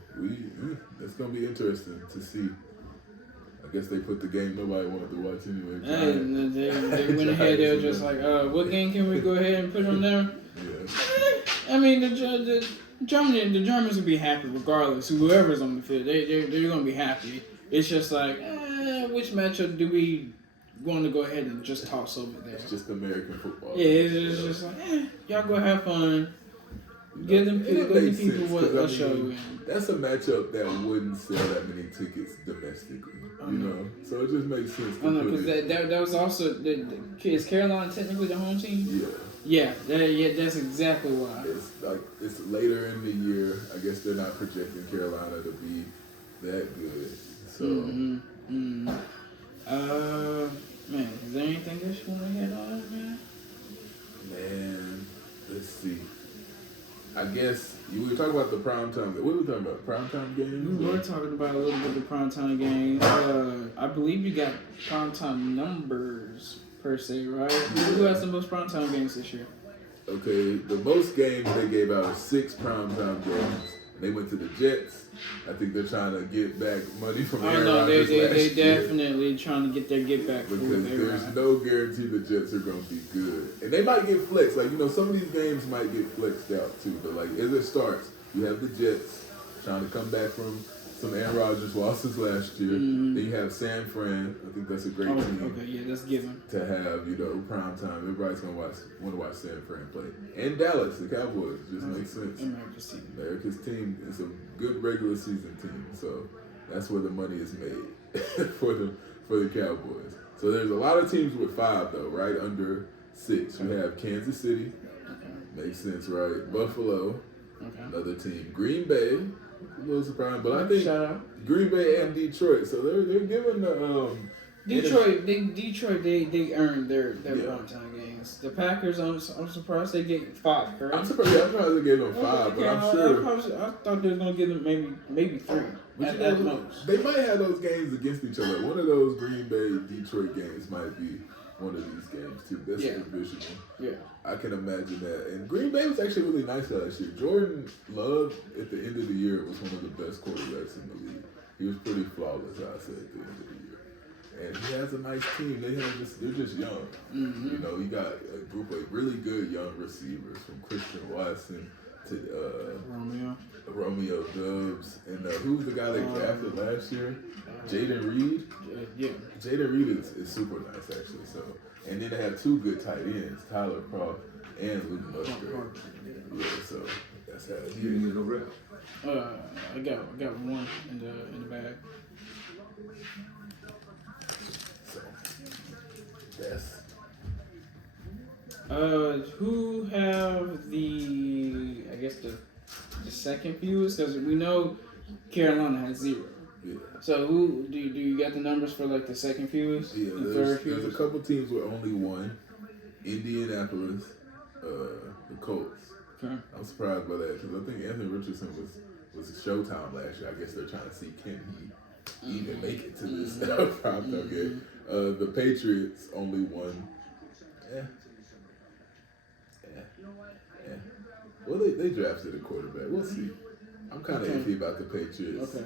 it's going to be interesting to see. I guess they put the game nobody wanted to watch anyway. They went ahead. They were just like, what game can we go ahead and put on there? Yeah. I mean, the Germans will be happy regardless. Whoever's on the field, they're gonna be happy. It's just like, which matchup do we want to go ahead and just toss over there? It's just American football. Yeah, it's just like, y'all go have fun. Give them people a show. That's a matchup that wouldn't sell that many tickets domestically. You know, so it just makes sense. I know, because that was also is Carolina technically the home team? Yeah. Yeah, that's exactly why. It's later in the year. I guess they're not projecting Carolina to be that good. So, man, is there anything else you want to hit on, man? Man, let's see. I guess we were talking about the primetime. What were we talking about? Primetime games? We were talking about a little bit of the primetime games. I believe you got primetime numbers per se, right? Yeah. Who has the most primetime games this year? Okay, the most games they gave out are 6 primetime games. They went to the Jets. I think they're trying to get back money from Aaron Rodgers they definitely trying to get their get back. Because there's no guarantee the Jets are going to be good. And they might get flexed. Like, some of these games might get flexed out too. But, like, as it starts, you have the Jets trying to come back from some Aaron Rodgers losses last year. Mm-hmm. Then you have San Fran. I think that's a great team. Okay, yeah, that's given. To have, prime time. Everybody's going to want to watch San Fran play. And Dallas, the Cowboys. Just makes sense. America's team is a good regular season team. So that's where the money is made for the Cowboys. So there's a lot of teams with 5, though, right under 6. You have Kansas City. Makes sense, right? Buffalo. Another team. Green Bay. A little surprising, but I think Green Bay and Detroit, so they're giving the Detroit. They earned their primetime games. The Packers, I'm surprised they get 5. Correct? I'm surprised they gave them 5, but I'm sure. I thought they were gonna give them maybe 3 at most. They might have those games against each other. One of those Green Bay Detroit games might be one of these games too. That's divisional. Yeah. I can imagine that. And Green Bay was actually really nice last year. Jordan Love at the end of the year was one of the best quarterbacks in the league. He was pretty flawless, I'd say, at the end of the year. And he has a nice team. They're just young. Mm-hmm. You got a group of really good young receivers, from Christian Watson to Romeo Doubs. And who was the guy they drafted last year? Jaden Reed. Yeah. Jaden Reed is super nice, actually. So, and then they have 2 good tight ends, Tyler Croft and Luke Musgrave. Yeah, so that's how it is. You didn't get no rep. I got 1 in the bag. So that's. Who have second fewest? Because we know Carolina has 0. Yeah. So who do you got the numbers for like the second fewest? Yeah, and there's third a fewest? couple teams with only 1. Indianapolis, the Colts. Okay. I'm surprised by that because I think Anthony Richardson was Showtime last year. I guess they're trying to see can he even make it to this primetime game. The Patriots only 1. Yeah. Well, they drafted a quarterback. We'll see. I'm kind of iffy about the Patriots. Okay.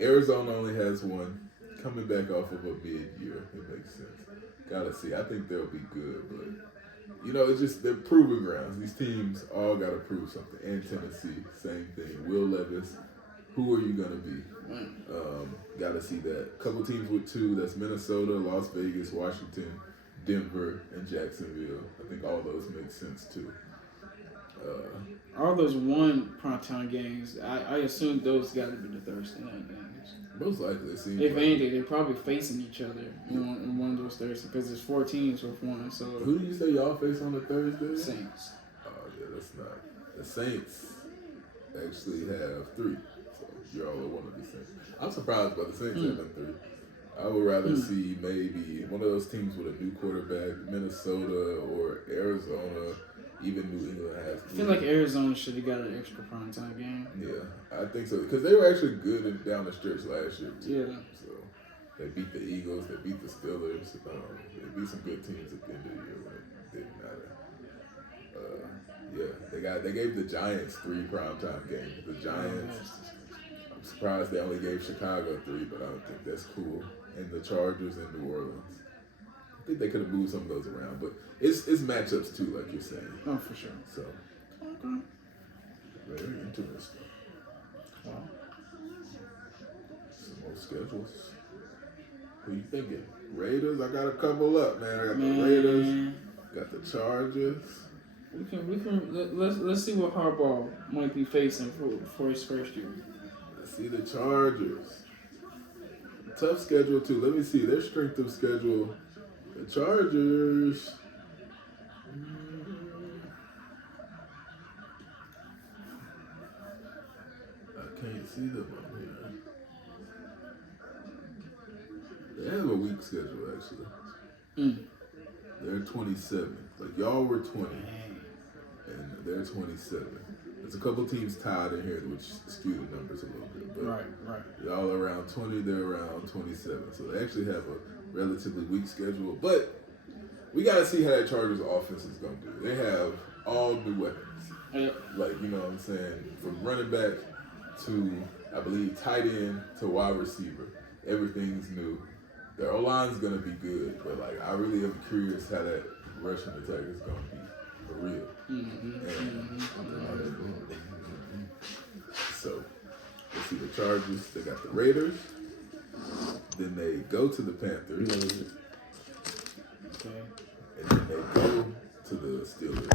Arizona only has 1. Coming back off of a mid-year, it makes sense. Gotta see. I think they'll be good, but it's just they're proving grounds. These teams all gotta prove something. And Tennessee, same thing. Will Levis, who are you gonna be? Gotta see that. Couple teams with 2. That's Minnesota, Las Vegas, Washington, Denver, and Jacksonville. I think all those make sense too. All those 1 primetime games, I assume those got to be the Thursday night games. Most likely, it seems If like. anything, they're probably facing each other in one of those Thursdays because there's 4 teams with 1. So Who do you say y'all face on the Thursday? Saints. Oh yeah, that's not. The Saints actually have 3, so you're all one of the Saints. I'm surprised by the Saints having 3. I would rather see maybe one of those teams with a new quarterback, Minnesota or Arizona. Even New England has 3. I feel like Arizona should have got an extra primetime game. Yeah, I think so because they were actually good down the stretch last year too. Yeah. So they beat the Eagles, they beat the Steelers. They beat some good teams at the end of the year when it didn't matter. They gave the Giants 3 primetime games. The Giants. I'm surprised they only gave Chicago 3, but I don't think that's cool. And the Chargers in New Orleans. I think they could have moved some of those around, but it's matchups too, like you're saying. Oh, for sure. So, very interesting. Wow. Some more schedules. Who you thinking? Raiders? I got a couple up, man. I got the Raiders. Got the Chargers. Let's see what Harbaugh might be facing for his first year. Let's see the Chargers. Tough schedule too. Let me see their strength of schedule. The Chargers. I can't see them up here. They have a weak schedule actually. They're 27. Like y'all were 20, and they're 27. There's a couple teams tied in here which skew the numbers a little bit. But Right. y'all are around 20, they're around 27. So they actually have a relatively weak schedule. But we got to see how that Chargers offense is going to do. They have all new weapons. Like, you know what I'm saying? From running back to, I believe, tight end to wide receiver. Everything's new. Their O-line's going to be good. But, like, I really am curious how that rushing attack is going to be for real. So, let's see the Chargers. They got the Raiders. Then they go to the Panthers. Okay. And then they go to the Steelers.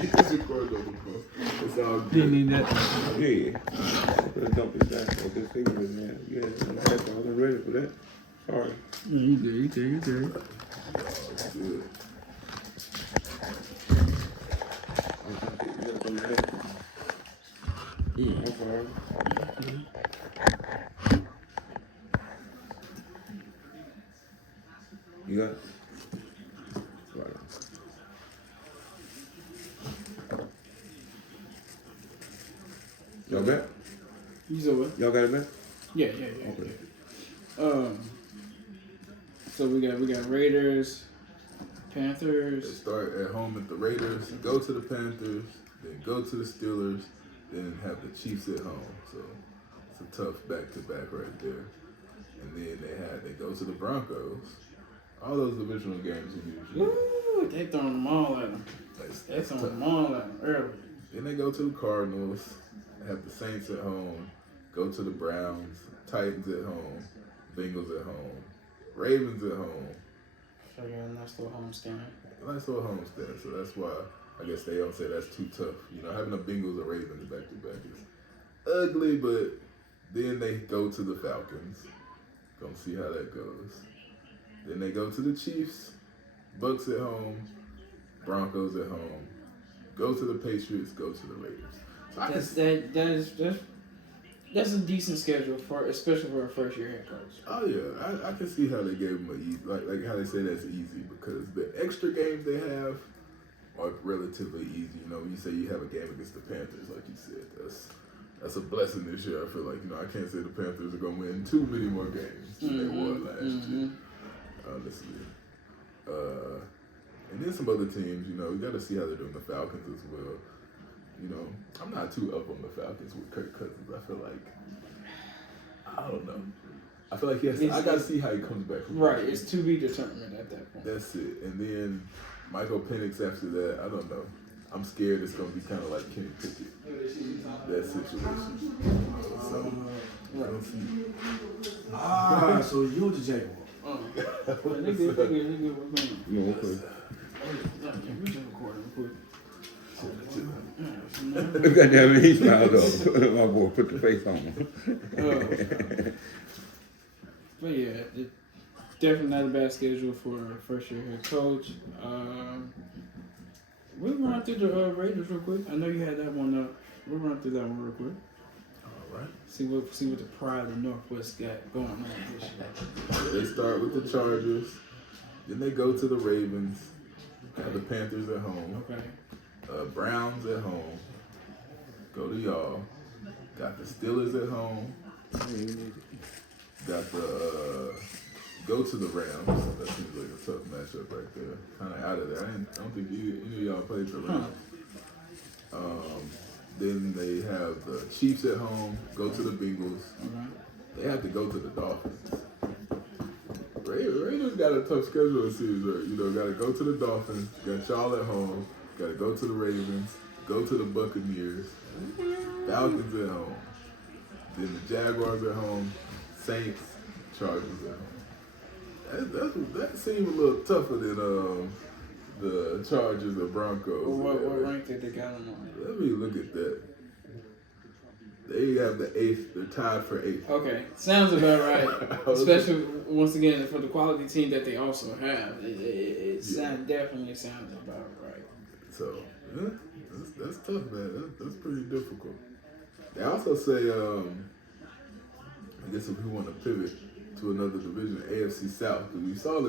It's recorded on the phone. It's all good. Didn't need that. Yeah. Don't be that. This thing is, man. You had I wasn't ready for that. Sorry. You good. Oh, it's good. I'm sorry. You got it? Right. Y'all back? You said what? Y'all got it back? Yeah. Okay. So we got Raiders, They Panthers. start at home at the Raiders, go to the Panthers, then go to the Steelers, then have the Chiefs at home. So it's a tough back-to-back right there. And then they go to the Broncos. All those divisional games are usually. Woo, they throwing them all at them. They throwing them all at them early. Then they go to the Cardinals, have the Saints at home, go to the Browns, Titans at home, Bengals at home, Ravens at home. So yeah, nice little homestand. Nice little homestand, so that's why I guess they don't say that's too tough. You know, having the Bengals or Ravens back to back is ugly, but then they go to the Falcons. Gonna see how that goes. Then they go to the Chiefs, Bucks at home, Broncos at home, go to the Patriots, go to the Raiders. So that's a decent schedule especially for a first year head coach. Oh yeah, I can see how they gave them an easy, like how they say that's easy because the extra games they have are relatively easy. You know, when you say you have a game against the Panthers, like you said, that's a blessing this year. I feel like, you know, I can't say the Panthers are gonna win too many more games than they won last year. Honestly. And then some other teams, you know, we got to see how they're doing the Falcons as well. You know, I'm not too up on the Falcons with Kirk Cousins. I feel like, I don't know. I feel like I got to see how he comes back from right, it's to be determined at that point. That's it. And then Michael Penix after that, I don't know. I'm scared it's going to be kind of like Kenny Pickett, that situation. So, we'll see. So you the Jaguar. They good. No, okay. We just recording quick. Goddamn, he smiled up. My boy put the face on him. But yeah, definitely not a bad schedule for a first year head coach. We'll run through the Raiders real quick. I know you had that one up. We'll run through that one real quick. All right. See what the pride of the Northwest got going on this year. They start with the Chargers. Then they go to the Ravens. Have the Panthers at home. Okay. Browns at home. Go to y'all. Got the Steelers at home. Got the go to the Rams. That seems like a tough matchup right there. Kind of out of there. I don't think any of y'all played the Rams. Then they have the Chiefs at home. Go to the Bengals. Okay. They have to go to the Dolphins. Raiders got a tough schedule this season. You know, got to go to the Dolphins. Got y'all at home. Got to go to the Ravens. Go to the Buccaneers. Falcons at home. Then the Jaguars at home. Saints, Chargers at home. That seemed a little tougher than the Chargers or Broncos. What rank did they got them on? Let me look at that. They have the 8th. They're tied for 8th. Okay, sounds about right. Especially once again for the quality team that they also have, definitely sounds about right. So yeah, that's tough, man. That's pretty difficult. They also say, I guess if we want to pivot to another division, AFC South, because we saw a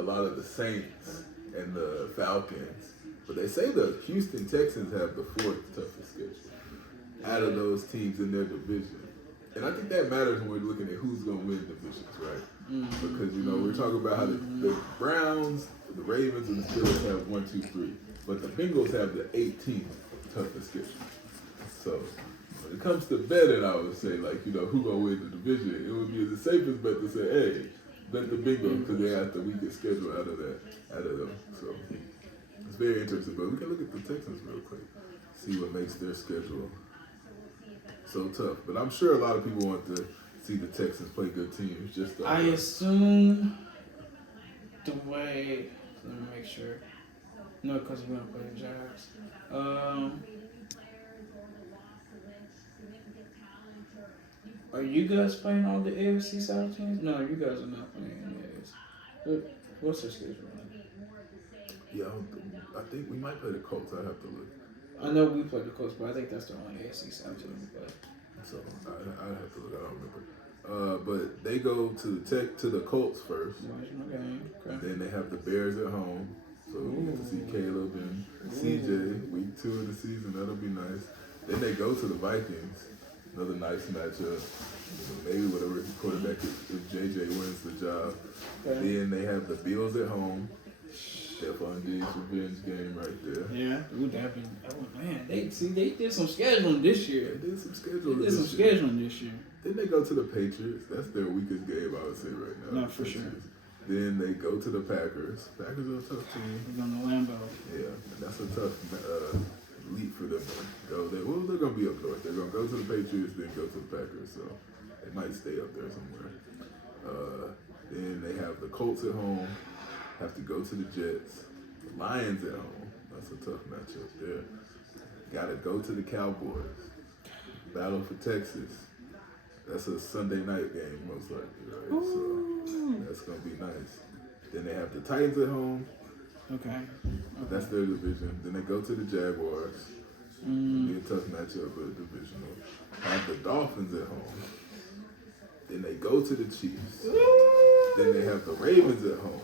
lot of the Saints and the Falcons, but they say the Houston Texans have the 4th toughest schedule out of those teams in their division. And I think that matters when we're looking at who's going to win divisions, right? Because, you know, we're talking about how the Browns, the Ravens, and the Steelers have 1, 2, 3. But the Bengals have the 18th toughest schedule. So when it comes to betting, I would say, like, you know, who going to win the division? It would be the safest bet to say, hey, bet the Bengals because they have the weakest schedule out of them. So it's very interesting. But we can look at the Texans real quick, see what makes their schedule so tough. But I'm sure a lot of people want to see the Texans play good teams. I assume the way. Let me make sure. No, because we're gonna play the Jags. Are you guys playing all the AFC South teams? No, you guys are not playing any of this. What's the schedule? Yeah, I think we might play the Colts. I have to look. I know we played the Colts, but I think that's the only AFC South team we play. So I have to look. I don't remember. But they go to the Colts first. Okay. Then they have the Bears at home. So we get to see Caleb and CJ week 2 of the season. That'll be nice. Then they go to the Vikings. Another nice matchup. Maybe whatever quarterback if JJ wins the job. Okay. Then they have the Bills at home. Stephon Diggs revenge game right there. Yeah, man. They did some scheduling this year. They did some scheduling this year. Then they go to the Patriots. That's their weekest game, I would say right now. No, for sure. Then they go to the Packers. Packers are a tough team. They're on the Lambeau. Yeah, and that's a tough leap for them to go there. Well, they're going to be up north. They're going to go to the Patriots, then go to the Packers. So they might stay up there somewhere. Then they have the Colts at home. Have to go to the Jets. The Lions at home. That's a tough matchup there. Got to go to the Cowboys. Battle for Texas. That's a Sunday night game, most likely, right? Ooh. So that's gonna be nice. Then they have the Titans at home. Okay. That's their division. Then they go to the Jaguars. Be a tough matchup, but divisional. Have the Dolphins at home. Then they go to the Chiefs. Then they have the Ravens at home.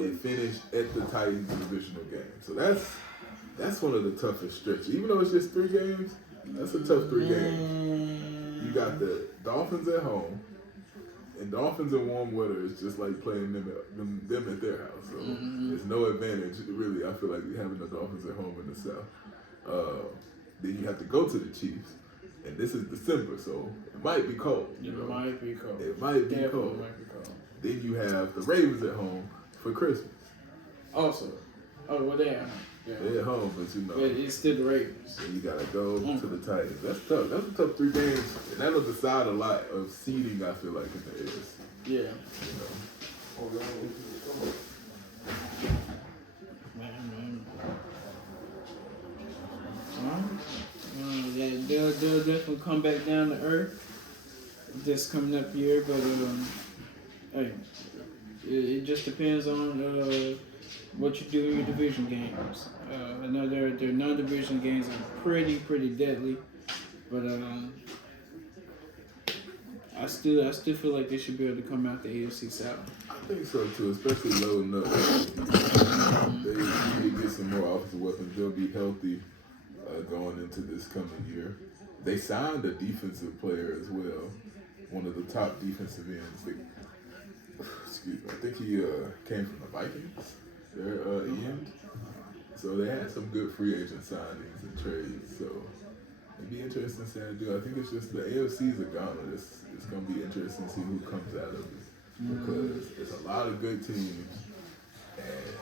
They finish at the Titans divisional game. So that's one of the toughest stretches. Even though it's just 3 games, that's a tough 3 games. You got the Dolphins at home. And Dolphins in warm weather is just like playing them at their house. So there's no advantage, really, I feel like, having the Dolphins at home in the South. Then you have to go to the Chiefs. And this is December, so it might be cold. It might be cold. It might be Definitely cold. might be cold. Then you have the Ravens at home for Christmas. Also, well, they're They're at home, but you know. But it's still the Ravens. And you gotta go to the Titans. That's tough. That's a tough 3 games. And that'll decide a lot of seeding, I feel like, in the AFC. Yeah. You know. Man. Yeah, they'll definitely come back down to earth this coming up year, but hey, it just depends on what you do in your division games. I know their non-division games are pretty deadly, but I still feel like they should be able to come out the AFC South. I think so too, especially loading up. They need to get some more offensive weapons. They'll be healthy going into this coming year. They signed a defensive player as well, one of the top defensive ends. Excuse me, I think he came from the Vikings. Their end. So they had some good free agent signings and trades. So it'd be interesting to see how they do. I think it's just the AFC's a gauntlet. It's going to be interesting to see who comes out of it. Because there's a lot of good teams, and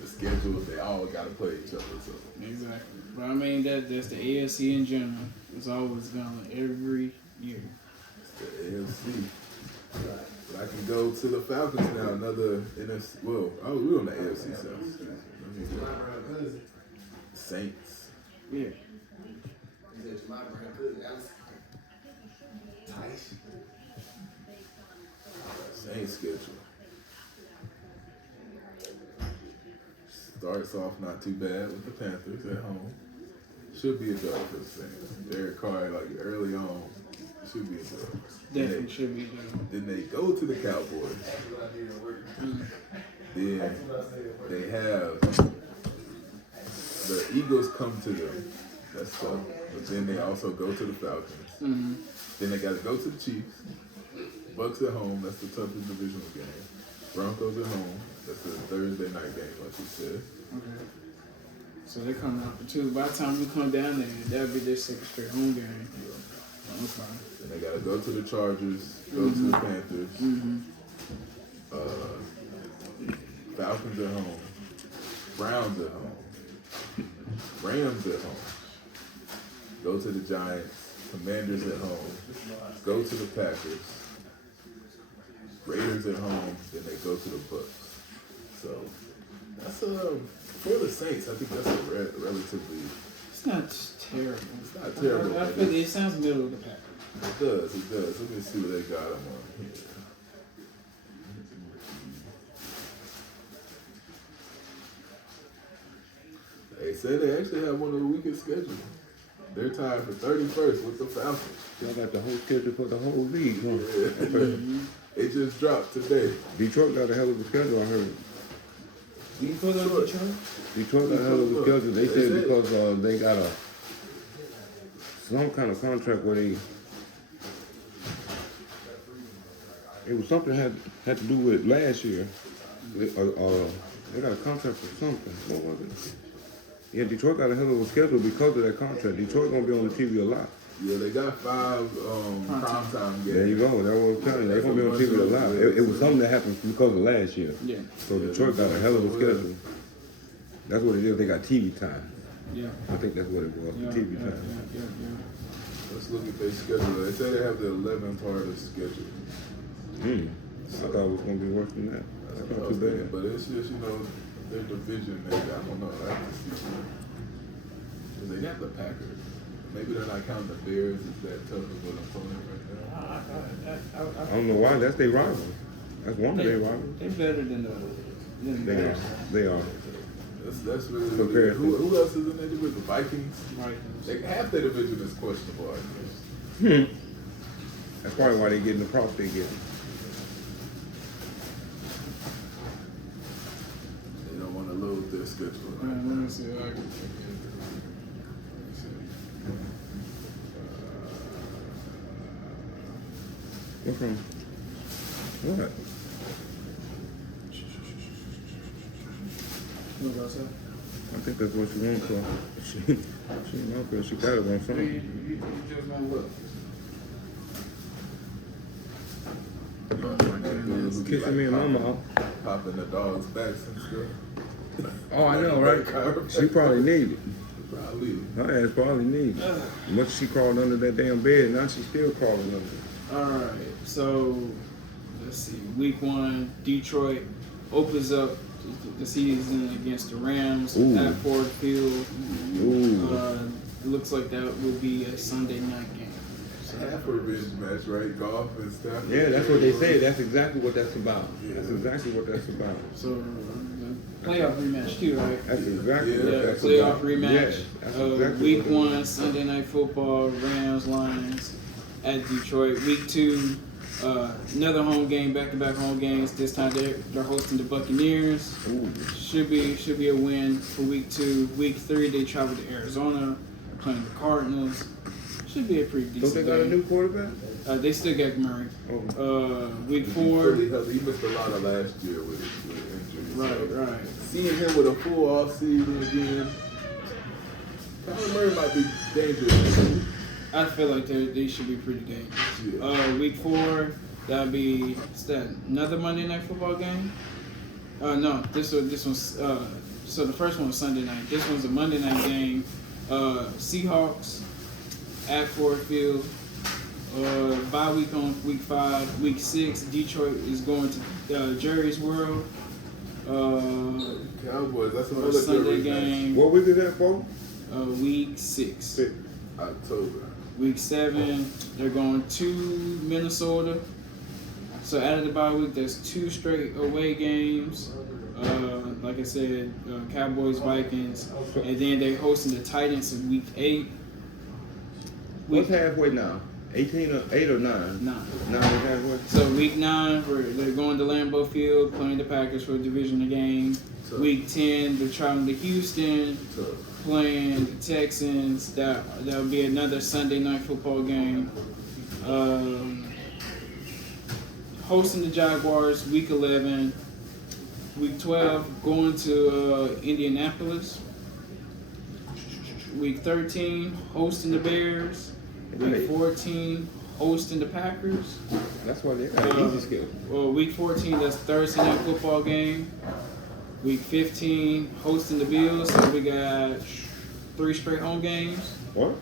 the schedule, they all got to play each other. So. Exactly. But I mean, that's the AFC in general. It's always gone every year. It's the AFC. But I can go to the Falcons now, another NFC. Well, we're on the AFC South. Saints. Yeah. Saints schedule. Starts off not too bad with the Panthers at home. Should be a dub for the Saints. Derek Carr, like early on, should be a dub. Definitely should be done. Then they go to the Cowboys. Then they have the Eagles come to them. That's tough. But then they also go to the Falcons. Then they got to go to the Chiefs. Bucks at home. That's the toughest divisional game. Broncos at home. That's the Thursday night game, like you said. Okay. So they come out for 2. By the time we come down there, that'll be their 2nd straight home game. Okay. Then they got to go to the Chargers, go to the Panthers. Falcons at home. Browns at home. Rams at home. Go to the Giants. Commanders at home. Go to the Packers. Raiders at home. Then they go to the Bucks. So that's for the Saints. I think that's a relatively. It's not terrible. It's not terrible. I feel it sounds middle of the pack. It does. It does. Let me see what they got them on here. They say they actually have one of the weakest schedules. They're tied for 31st with the Falcons. Y'all got the whole schedule for the whole league, huh? Yeah. It just dropped today. Detroit got a hell of a schedule, I heard. Detroit? Detroit got a hell of a schedule. They said because they got some kind of contract where it was something had to do with last year. They got a contract for something. What was it? Yeah, Detroit got a hell of a schedule because of that contract. Detroit gonna be on the TV a lot. Yeah, they got 5 primetime games. There you go. That's what I'm telling you. They're gonna be on TV a lot. It was something that happened because of last year. Yeah. So Detroit got a hell of a schedule. That's what it is. They got TV time. Yeah. I think that's what it was. Yeah, TV yeah, time. yeah. Let's look at their schedule. They say they have the 11th hardest schedule. I thought it was gonna be worse than that. That's not too bad. But it's just, their division, I don't know. I have to see. Because they got the Packers. The maybe they're not counting the Bears as that tough of an opponent right now. I don't know why. That's their rival. That's one of their rivals. They're better than the They are. They are. That's really Compare who else is in that division? The Vikings. Vikings. Half their division is questionable, I guess. That's probably why they're getting the props they get. They don't want to load their schedule. Let me see. What's wrong? What? What about that? I think that's what she wants for. She know because she got it on You something. just know what? Kissing me and mama out. Popping the dog's backs and stuff. Oh, I know, right? She probably need it. Probably. Her ass probably need it. Much she crawled under that damn bed, now she's still crawling under it. All right, so let's see. Week 1, Detroit opens up the season against the Rams Ooh. at Ford Field. Ooh. It looks like that will be a Sunday night game. So, Half a revenge match, right? Golf and stuff. Yeah, that's what they said. That's exactly what that's about. That's exactly what that's about. so playoff rematch too, right? That's exactly what Yeah, that's playoff about. rematch. Yes, that's exactly Week what 1, Sunday night football, Rams, Lions at Detroit. Week 2, another home game, back-to-back home games. This time they're hosting the Buccaneers. Ooh. Should be a win for week 2. Week 3, they travel to Arizona, playing the Cardinals. Should be a pretty Don't decent they got a game. new quarterback? They still got Murray. Oh. Week 4. He missed a lot of last year with injuries. Right. Seeing him with a full off season again, Kyler Murray might be dangerous. I feel like they should be pretty dangerous. Yeah. Week 4, that'll be another Monday night football game. No, this one's so the first one was Sunday night. This one's a Monday night game. Seahawks at Ford Field. Bye week on week 5. Week 6, Detroit is going to Jerry's World. Cowboys, that's For another a Sunday good game. What week is that for? Week 6. October. Week 7, they're going to Minnesota. So out of the bye week, there's 2 straight away games. Like I said, Cowboys, Vikings, and then they're hosting the Titans in week 8. What's halfway now? 18 or 8 or 9? 9. 9 is halfway. So week 9, they're going to Lambeau Field, playing the Packers for a divisional game. Tough. Week 10, they're traveling to Houston, Tough. playing the Texans. That'll be another Sunday night football game. Hosting the Jaguars, week 11. Week 12, going to Indianapolis. Week 13, hosting the Bears. Week 14, hosting the Packers. That's why they got an easy schedule. Week 14, that's Thursday night football game. Week 15, hosting the Bills. So we got 3 straight home games. What?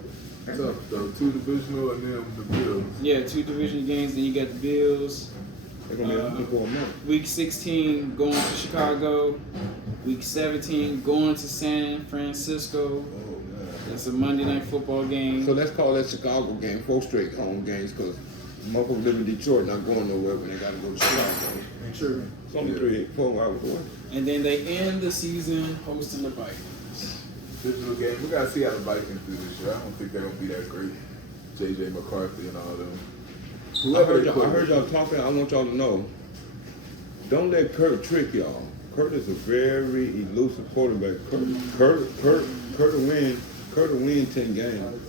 Tough though. 2 divisional and then the Bills. Yeah, 2 division games. Then you got the Bills. They're going to be looking for a month. Week 16, going to Chicago. Week 17, going to San Francisco. Oh man. That's a Monday night football game. So let's call that Chicago game 4 straight home games because motherfuckers live in Detroit not going nowhere when they got to go to Chicago. True. It's only 3-4 hours away. And then they end the season hosting the Vikings. Divisional game. We gotta see how the Vikings do this year. I don't think they're gonna be that great. JJ McCarthy and all them. I heard y'all talking. I want y'all to know. Don't let Kurt trick y'all. Kurt is a very elusive quarterback. Kurt will win 10 games.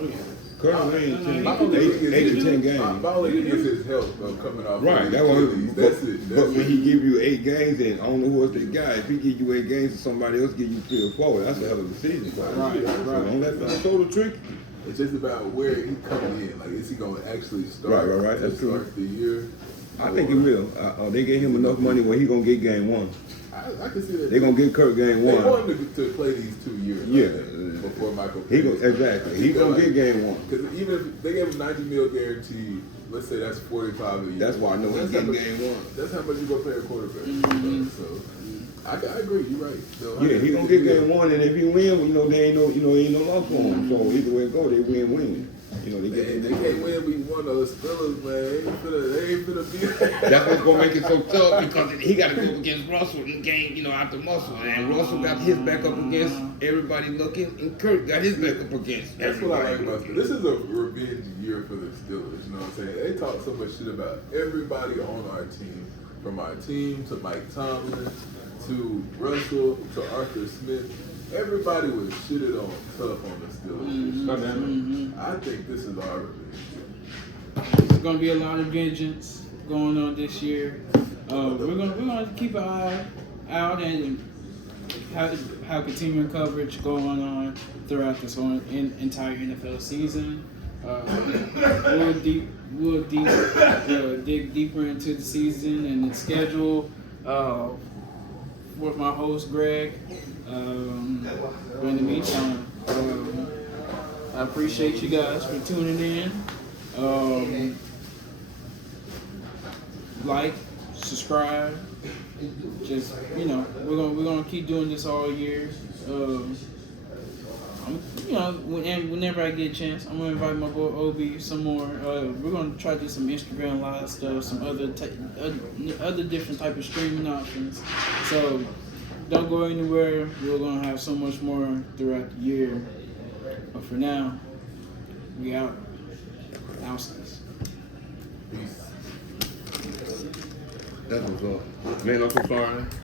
Oh, yeah. Kurt will win 10, My only 8 thing to is 10 games. My only thing is his health coming off. Right, of that's Achilles. That's it. But when he give you 8 games, and I don't know who's the guy. If he give you 8 games and somebody else give you 3 or 4, that's a hell of a season. Right. So don't let Minnesota trick you. It's just about where he coming in. Like, is he gonna actually start? Right. That's to true. Start the year. I think he will. They gave him enough money where he gonna get game 1. I can see that. They gonna get Kurt game They 1. want him to play these 2 years. Yeah. I think, before Michael. Exactly. He gonna get game 1. Because even if they gave him $90 million guaranteed, let's say that's 45 a year. That's why I know he's getting game 1. That's how much you gonna pay a quarterback. Mhm. So I agree. You're right. So, Yeah, he gonna get game one, and if he win, you know, there ain't no loss for him. So either way it go, they win. You know, they can't win. We won those Steelers, man. They ain't finna be. That's what's gonna make it so tough because he got to go against Russell in the game, you know, after Muscle, and Russell got his back up against everybody looking, and Kirk got his back up against. That's what I like about this. This is a revenge year for the Steelers. You know what I'm saying? They talk so much shit about everybody on our team, from our team to Mike Tomlin to Russell to Arthur Smith. Everybody was shitted on tough on the Steelers. I think this is our revenge. There's gonna be a lot of vengeance going on this year. We're gonna keep an eye out and have continuing coverage going on throughout this whole entire NFL season. We'll dig deeper into the season and the schedule with my host Greg. But in the meantime, I appreciate you guys for tuning in. Like, subscribe. Just, you know, we're gonna keep doing this all year. You know, whenever I get a chance, I'm gonna invite my boy Obi some more. We're gonna try to do some Instagram live stuff, some other different type of streaming options. So don't go anywhere. We're gonna have so much more throughout the year. But for now, we out. Outstance. Peace. That's what's up. Man, I'm so sorry.